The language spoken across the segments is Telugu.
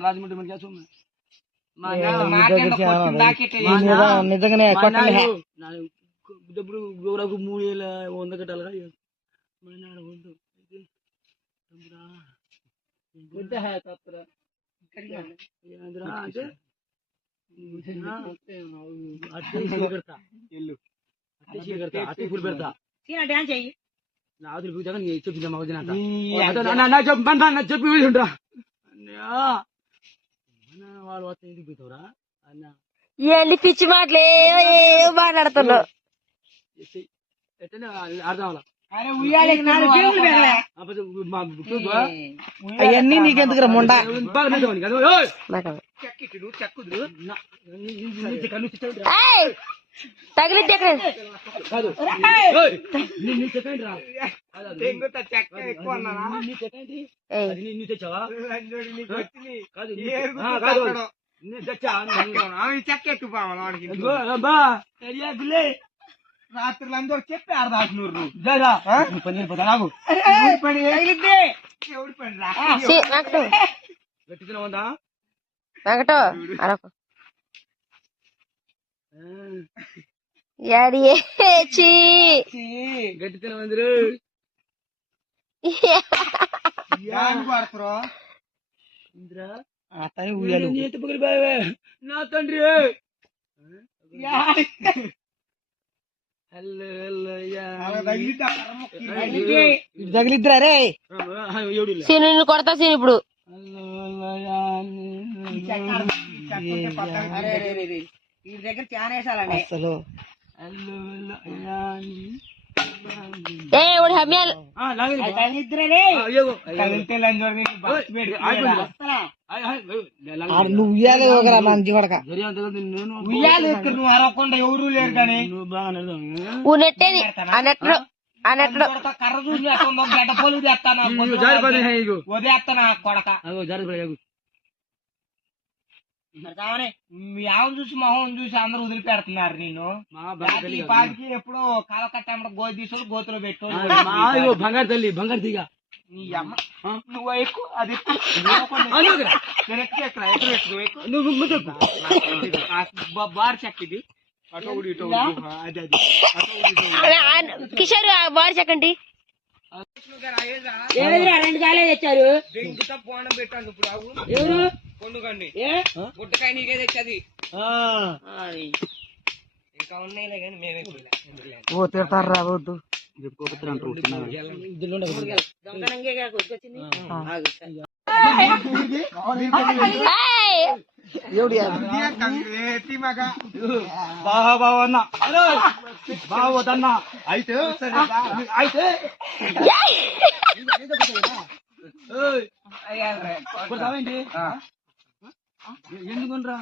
రాజమండ్రి మనకి నిజంగా- నిజంగానే డబ్బులు గౌరకు మూడు వేల వంద కట్టాలిగా చెప్పు వాళ్ళు వస్తే ఎందుకు పోతావురా అన్న ఇవన్నీ పిచ్చి మాటలు ఏవో ఏవో మాట్లాడుతున్నావు ఎట్టనే అర్థం అవ్వాలా అవన్నీ నీకెందుకురా ముండ చెక్కుదురు. తగిలిద్ది ఎక్కడ. రాత్రులు అందరూ చెప్పి ఆడదాచున్నారు జారా. నువ్వు పని వెళ్ళిపోతా నాకు పని తగిలిద్ది ఎవడి పని రా సి, వెంకటు గట్టి తినవందా వెంకటు అరకు యాడి చీ. గట్టి తినవందరు పడతారు. ఇంద్రా. అట్టని ఉయ్యాలు. నీ తండ్రి. Hello hello ya. ఇటు తగిలిద్దురా రే. సీను కొడతా సీను ఇప్పుడు. హలో హలో యా ఈ దగ్గర చాలా వేసాలండి అసలు నువ్వు ఉయ్యాలి ఒకరా మంచి కొడక నేను ఉయ్యాలి ఎక్కడ నువ్వు అరవకుండా ఎవరు లేరు కానీ. నువ్వు బాగా నడదాం ఊ నెట్టేది ఆ నెట్లో ఆ? నెట్లో కొడతా కర్ర చూసి వదిలేస్తాను. ఆ కొడక. అగో జారి పడి అగో మీ ఆవును చూసి మొహం చూసి అందరూ వదిలిపెడుతున్నారు నేను ఈ. పాటికి ఎప్పుడో కాలకట్ట గోధి తీసుకొని గోతులో పెట్టు ఆ, మా ఇగో బంగారు తల్లి బంగారు తీగ. నీ అమ్మ? నువ్వు ఎక్కువ అది? నేను ఎక్కువ ఎక్కడ ఎక్కడ ఎక్కువ నువ్వు ముందు బార్ చెక్ ఇది. అటు ఒకటి ఇటు ఒకటి. ఆ, అది అది. అటు ఒకటి ఇటు ఒకటి. కిషోర్ బాడీ చెక్కండి రెండు కాలే తెచ్చారు. దెంగుతా పోనం పెట్టాను ఇప్పుడు ఎవరు? పొందుకండి గుట్టకాయ నీకే తెచ్చది. ఇంకా ఉన్నాయిలే కానీ మేమే ఓ తిడతారా వద్దు వద్దన్న. అయితే? కొడతావేంటి ఎందుకురా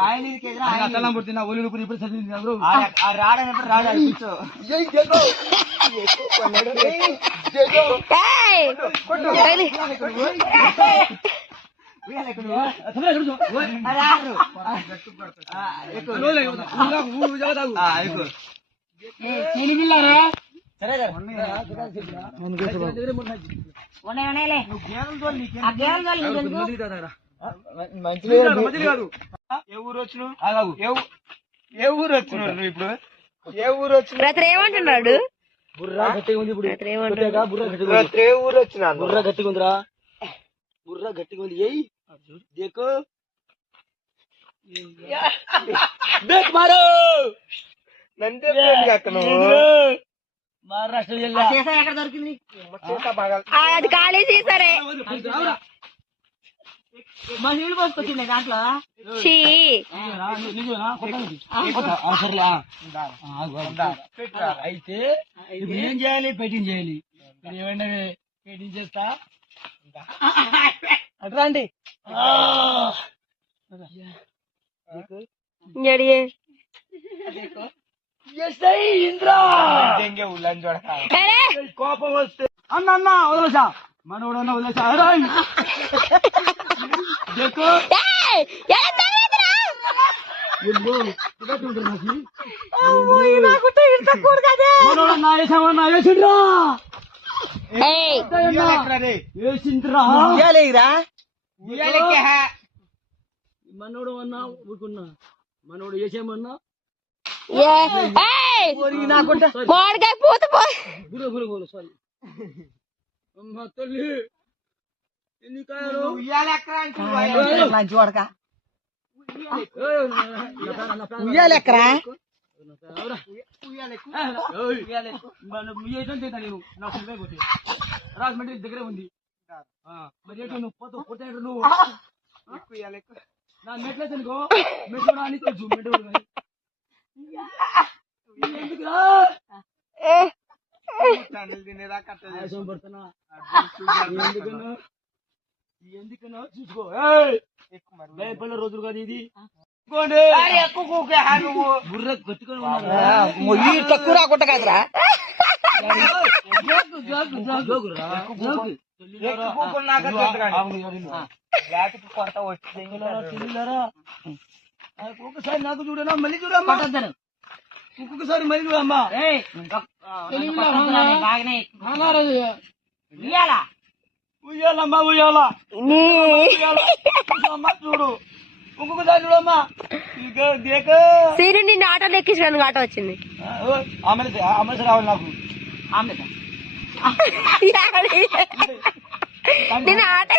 ఆయన పుట్టిన ఒళ్ళు ఇప్పుడు చదివింది రాడనప్పుడు రాడు కూర్చో. ఏ, ఊరు. ఏ ఊ- ఏ ఊరు వచ్చినావు నువ్వు ఇప్పుడు ఏ ఊరు వచ్చినావు రాత్రి ఏమంటున్నాడు బుర్రా గట్టిగా ఉంది ఇప్పుడు. రాత్రి ఏ ఊరు వచ్చినా బుర్రా గట్టిగా ఉందిరా బుర్రా గట్టిగా ఉంది ఏయ్ దేకు దేక్ మారో నందే అతను మహారాష్ట్ర జిల్లా సీసా ఎక్కడ దొరికింది సీసా బాగా ఆ, అది ఖాళీ సీసరే మా నీళ్ళు పోసుకొచ్చింది దాంట్లో చీ అయితే ఇప్పుడు ఏం చేయాలి పెయింటింగ్ చేయాలి ఇప్పుడు ఏమంటే పెయింటింగ్ చేస్తా అండి అడిగే ఇంద్రా దెంగే ఉల్లని చూడక అరే కోపం వస్తే అన్న అన్న వదిలేసా మనోడు అన్న వదిలేసా అరే దేకు ఏయ్! ఎలా తగలదురా? ఎల్లు ఇదట్టు ఉంటుంది నాకు మనోడు నా వేసామన్నా వేసిండ్రా వేసిండ్రా మనోడు అన్నా ఊరుకున్నా మనోడు వేసేమన్నా ఏ- ఏయ్ మామిడికాయ పూత పోయి గురు గురు గురు సారీ అమ్మ తల్లి ఎన్ని కాయలు మంచి వడక ఉయ్యాలెక్కరా రాజమండ్రి దగ్గరే ఉంది ఆ, మరి నువ్వు పోతావు పోతాడు నువ్వు? నా మెట్లేదు అనుకో మెట్లు రాని తెలుసు మెట్లు. ఎందుకురా పడుతున్నా. ఎందుకన్నా ఎందుకన్నా చూసుకో. ఏయ్! భయపడిన రోజులు కాదు ఇది. బుర్ర కొట్టుకొని ఉన్నారు తక్కువ రాకుంటా కదరా. ఒక్కసారి నాకు చూడనా? మళ్ళీ చూడమ్మా. ఒక్కొక్కసారి మళ్ళీ చూడమ్మా. ఉయ్యాలమ్మా ఉయ్యాల. చూడు. ఇంకొకసారి చూడమ్మా. సీను నిన్ను ఆటోలో ఎక్కించడానికి ఆటో వచ్చింది. ఆమె ఆమె రావాలి నాకు. నేను ఆటో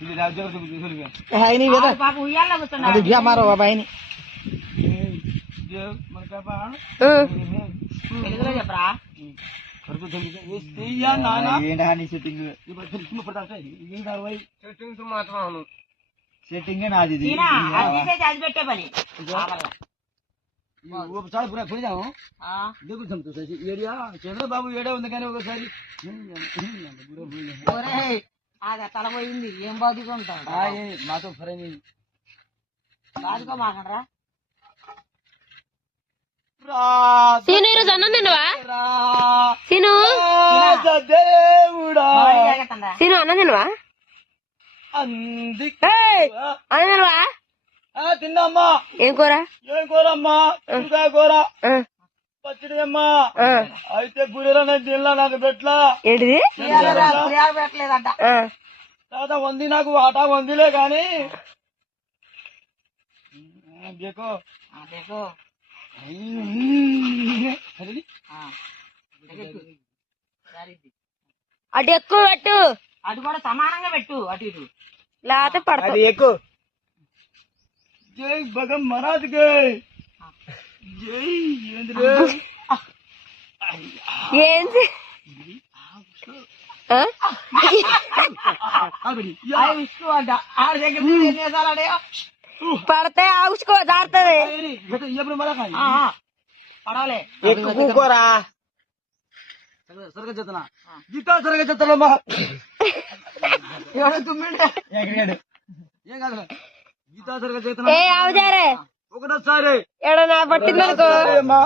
ఇది నా దగ్గర చూపు, చూపు, చూపు. హాయ్ నీ కదా అది బియా మారో బాబాయ్ ఏ, మన పాప, ఉం. కడుపు తగ్గితే, ఏ చెయ్యా నాన్న? ఏంటి సెట్టింగ్ ఇప్పుడు తెలుసుకున్న పడతా ఉంటాయి. ఏం కావాలి? సెట్టింగ్ నాది ఇది. ఈ ఒకసారి పురా పోయినాము. సంతోషం ఏరియా చంద్రబాబు ఏడే ఉంది కానీ ఒకసారి. ఉంటాం ఆ, ఏ, మాతో సీను ఈరోజు అన్నం సీను. సీను అన్నం అంది ఏయ్, అన్నం తిన్నవా? ఆ, తిన్నమ్మా. ఏం కూర? ఏం కూరమ్మా? ఇంకా కూర. పచ్చడి అమ్మా. అయితే బుర్రెలో నాకు తినలా నాకు పెట్లా ఏంటిది? పెట్టలేదంట. తాత వంది నాకు ఆటా వందిలే కానీ. దేకో? అటు ఎక్కువ పెట్టు. అటు కూడా సమానంగా పెట్టు అటు ఇటు. లేకపోతే పడతావు ఎక్కువ. జై భగం మహారాజ్ కే జై ఏంద్రే ఏంది ఆ? ఆగడి విష్ణు అంట ఆడ దగ్గర ఎన్ని వేసాలంటే పడితే ఆగుచుకో జారుతుంది ఏరి, ఎప్పుడు- ఎప్పుడు మళ్ళా కానీ పడవలే ఎక్కువ కూకోరా సరగ చెత్తనా గీతా సరగ చెత్తలమ్మా ఏం కాదు గీతా సరగ చెత్తనా ఏ అవజారే ఒకటోసారి. ఎడనా పట్టిందనుకో అమ్మా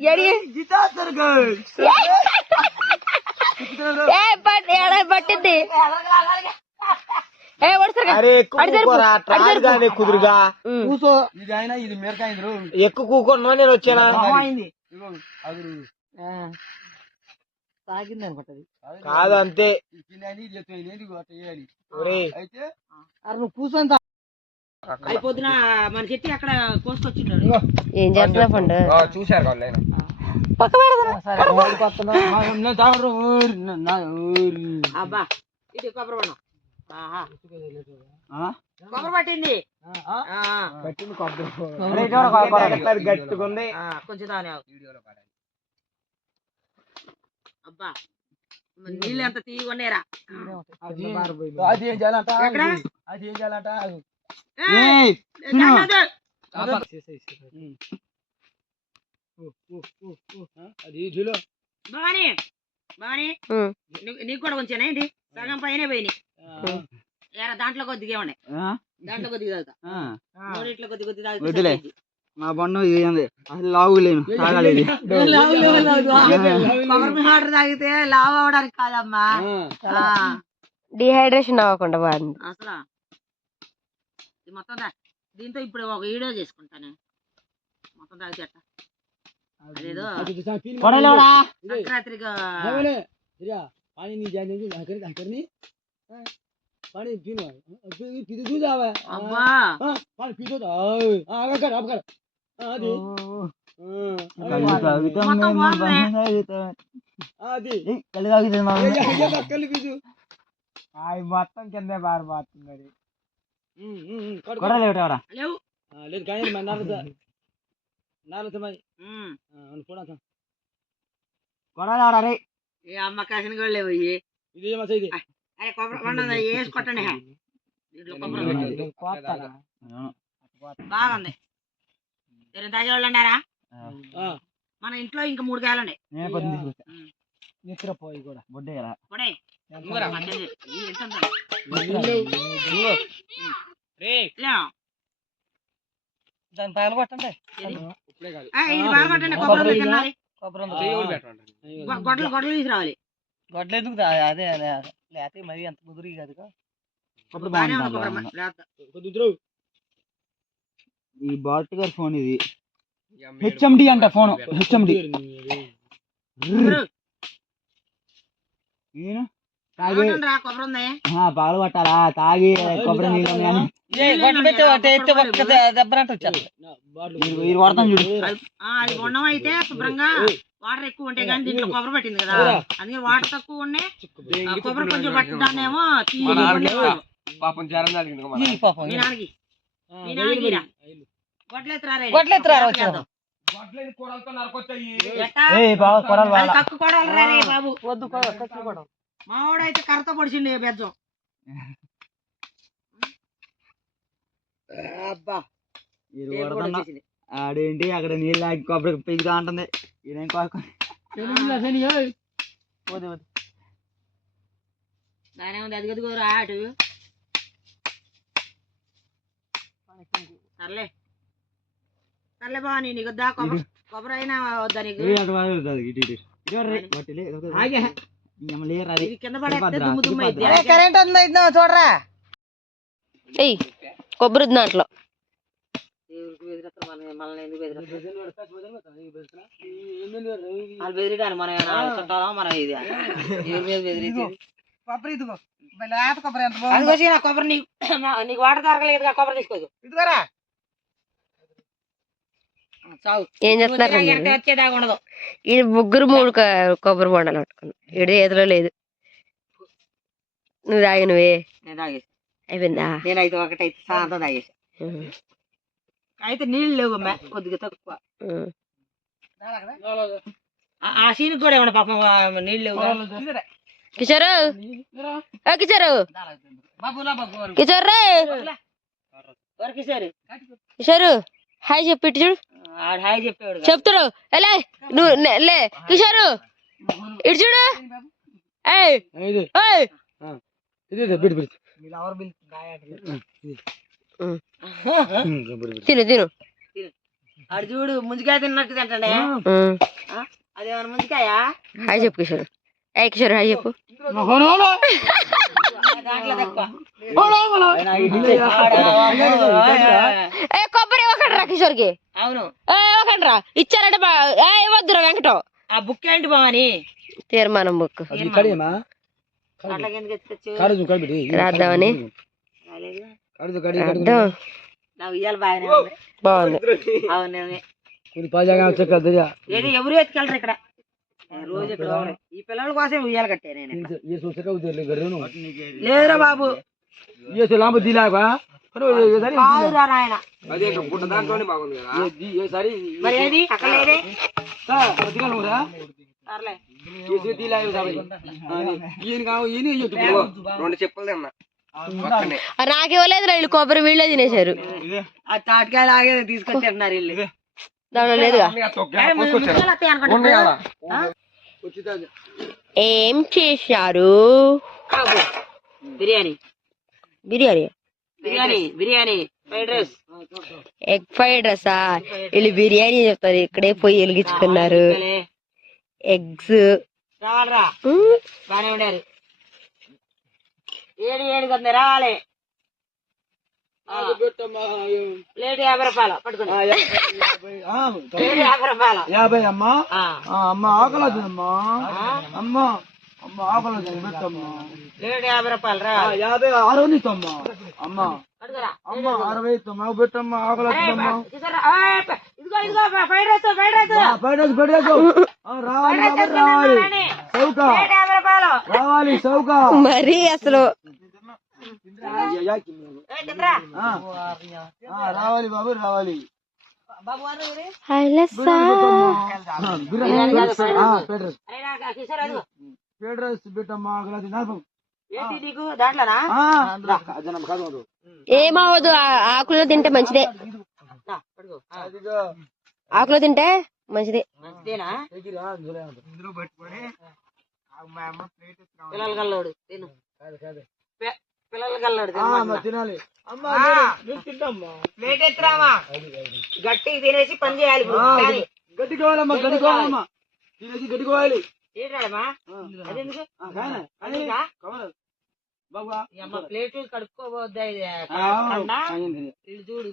ఎడిగి గీతా సరగ ఏ పట్ ఎడ పట్టింది? ఏ వరుసగా అరే ఎక్కువ ట్రాడ్ కుదురుగా. కూసో. ఇది ఆయన ఇది మేరకాయ ఇందులో ఎక్కువ కూకున్నా నేను వచ్చానా? తాగింది అనుకుంటది కాదు అంతే. అయితే అరే నువ్వు కూర్చొని అయిపోతున్న మన చెట్టు అక్కడ కోసుకొచ్చింటాడు. ఏం చేస్తున్నా పండు? చూశారు వాళ్ళు పక్క. అబ్బా ఇది కొబ్బరి? కొబ్బరి పట్టింది? ఆ, గట్టుకుంది కొంచెం దాని అబ్బా నీళ్ళు ఎంత తీయగొనేరా అది అది ఏం చేయాలంట? అది ఏం చేయాలంట. అదే. భవాని భవాని. నీ- నీకు కూడా కొంచెం ఏంటి సగం పైన పోయినాయి దాంట్లో కొద్దిగా ఉండే ఆ, దాంట్లో కొద్దిగా తాగుతా. మూడిట్లో కొద్ది కొద్ది తాగితే బండ ఇది ఏంది అసలు లావులేను తాగలేదు కొబ్బరి వాటర్ తాగితే లావ్ అవడానికి కాదమ్మా ఆ, డిహైడ్రేషన్ అవ్వకుండా బాగుంది అసలు ఇది మొత్తం దా- దీంతో ఇప్పుడు ఒక వీడియో చేసుకుంటాను మొత్తం తాగితే అట్ట. అదేదో కొడలేవడా సంక్రాంతిగా पानी नहीं जाने दे हकर हकर नहीं पानी पीनो पी पी दूध आवे అబ్బా हां पानी पी दो हां आगे कर अब कर हां दी మొత్తం బాగుంది గొడవలు ఎవడా లేవు. లేదు కానీ మన నాలుగు నాలుగు మరి. అనుకోడా గొడవలు ఆడా రే? ఏ అమ్మ కాసిన కూడా లేవు ఇది ఏమస ఇది అరే కొబ్బరి కొండ వేసి కొట్టండి బాగుంది. మీరు తాగేవాళ్ళు ఉండారా మన ఇంట్లో ఇంకా మూడు కాయలు ఉన్నాయి నిద్రపోయి కూడా. బొడ్డే దాని పగల కొట్టండి. ఇప్పుడే కాదు. గొడ్డలు గొడ్డలు. తీసుకురావాలి. ఎందుకు దా- అదే అదే లేకపోతే మరి అంత ముదురు కాదు అప్పుడు బాగానే ఈ బాట్ గారి ఫోన్ ఇది. హెచ్ఎండి అంట ఫోన్ హెచ్ఎండి. నేను పగలు కొట్టాలా తాగి కొబ్బరి నీళ్ళు కానీ కొడతాం చూడు. ఆ, అది గుండం అయితే శుభ్రంగా వాటర్ ఎక్కువ ఉంటాయి కానీ దీంట్లో కొబ్బరి పట్టింది కదా. అందుకే వాటర్ తక్కువ ఉన్నాయి. కొబ్బరి కొంచెం పట్టిదాన్నేమో పాపం జ్వరం మీ నాన్నకి. మీ కొడాలి కొడాలి రా రే బాబు? వద్దు మావాడైతే కర్రతో పొడిచిండు బెజ్జం. అబ్బా. ఆడేంటి అక్కడ నీళ్ళు ఆగి కొబ్బరి పిజ్గా ఉంటుంది ఇదేం కోరుకో వద్దు వద్దు దానే ఉంది అది గదిగోరా అటు. సర్లే. సర్లే బా నీ నీకు వద్దా కొబ్బరి కొబ్బరి అయినా వద్దా నీకు? కరెంట్ ఉంది ఇద్దాం చూడరా. కొబ్బరి దాంట్లో. కొబ్బరి నీకు వాటర్ దొరకలేదు కదా కొబ్బరి తీసుకోదు ఇదిగోరా. ఏం చేస్తున్నారు? ముగ్గురు మూడు కొబ్బరి బొండాలు పట్టుకున్నాం ఇడు ఎదులో లేదు. నువ్వు తాగి నువ్వే నేను తాగేసి అయిపోయిందా సాయంత్రం తాగేసి ఉమ్, అయితే నీళ్ళు లేవు కొద్దిగా తక్కువ. ఆ- సీన్ కూడా ఏమన్నా పాపం నీళ్ళు లేవు కిషోరు? ఏ కిషోరు? కిషోర్ రే! కిషోరు హాయ్ చెప్పి ఇటు చూడు. హాయ్ చెప్పాడు కదా. చెప్తాడు లే నువ్వు నే- లే కిషోరు ఇటు చూడు. తిను తిను. ఆడు చూడు ముంజికాయ తిన్నట్టు తింటాడే. ఉమ్. అదేమన్నా ముంజికాయ? హాయ్ చెప్పు కిషోర్. ఏ కిషోర్ హాయ్ చెప్పు. దాంట్లో తక్కువ. ఏ కొబ్బరి ఇవ్వకండి రా కిషోర్కి. అవును. ఇవ్వకండిరా ఇచ్చారంటే ఇవ్వద్దురా వెంకటం. ఆ బుక్ ఏంటి బావని? తీర్మానం బుక్. రాద్దామని బాగుంది. ఎవరు ఎత్తుకెళ్ళరు ఇక్కడ? రోజు ఈ పిల్లల కోసం ఉయ్యాలి కట్టే నేను లేదురా బాబు. రెండు చెప్పులు వీళ్ళు కొబ్బరి వీళ్ళే తినేశారు. ఆ తాటికాయలు ఆగే తీసుకొని తిన్నారు లేదుగా? ఏం చేశారు? Biryani. Biryani. Biryani biryani fried rice egg fried రైసా వీళ్ళు బిర్యానీ చెప్తారు ఇక్కడే పోయి వెలిగించుకున్నారు. ఎగ్స్ బానే ఉండారు. ఏడు ఏడు కొంత రావాలి. ప్లేట్ యాభై రూపాయలు రూపాయలు అమ్మా? అమ్మ ఆకలి అవుతుందమ్మా. అమ్మ. అమ్మ ఆకలి పెట్టమ్మా. యాభై రూపాయలు రా. యాభై అమ్మ. అమ్మ అరవై ఇస్తామ్మా పెట్టమ్మా ఆకలి రావాలి చౌక మరి అసలు. రావాలి బాబు రావాలి. హైలెస్సా రైస్ పెట్టమ్మా నాకు. ఏమవదు ఆకులో తింటే మంచిదే. ఆకులో తింటే మంచిదే. పిల్లల గల్లోడు తిను. పిల్లల గల్లోడు తినాలి. ప్లేట్ ఎత్తురామా గట్టి తినేసి పని చేయాలి. గడ్డి కావాలమ్మా గడ్డి కావాలమ్మా. తినేసి గడ్డి కావాలి. అమ్మ ప్లేట్ కడుక్కోబోద్దా ఇది చూడు.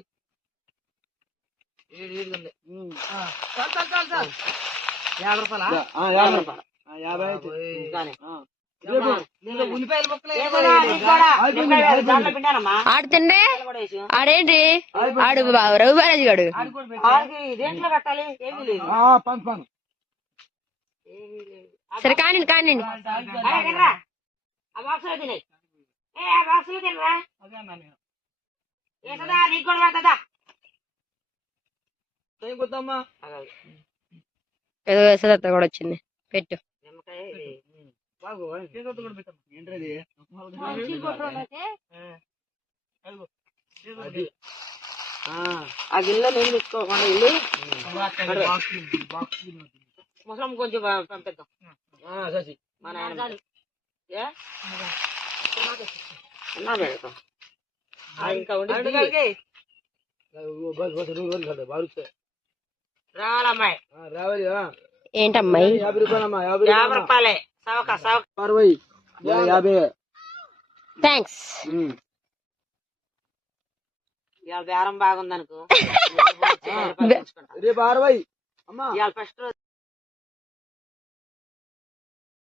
యాభై రూపాయలా? యాభై. యాభై ఆడు తిండే. ఆడేంటి? ఆడు రవి బాలాజీ గాడు. దేంట్లో పెట్టాలి? ఏమీ లేదు ఆ, పన్ పన్ ఏమీ లేదు సరే కానీ కానీ అరే తినరా ఆ బాక్స్లో తినే. ఏ ఆ బాక్స్లో తినరా ఏసదా నీకు కూడా పెడతా ఏం కొత్తమ్మా? ఏదో యశోదత్త కూడా వచ్చింది. పెట్టు. ఆ, ఆ గిన్నెలో నీళ్ళు తెచ్చుకోకుండా వెళ్ళి ముసలం కొంచెం పంపిద్దాం. ఆ, శశి మా నాయన ఏ? ఉన్నా పెడతాం. ఆ, ఇంకా ఉండి రావాలమ్మాయి. రావాలి. ఏంటమ్మాయి? యాభై రూపాయలమ్మా యాభై యాభై రూపాయలమ్మా. రూపాయలే. సవక సవక. అరవై యాభై. థ్యాంక్స్. ఇవాళ బేరం బాగుందనుకో. రేపు అరవై అమ్మా. ఇవాళ ఫస్ట్ రోజు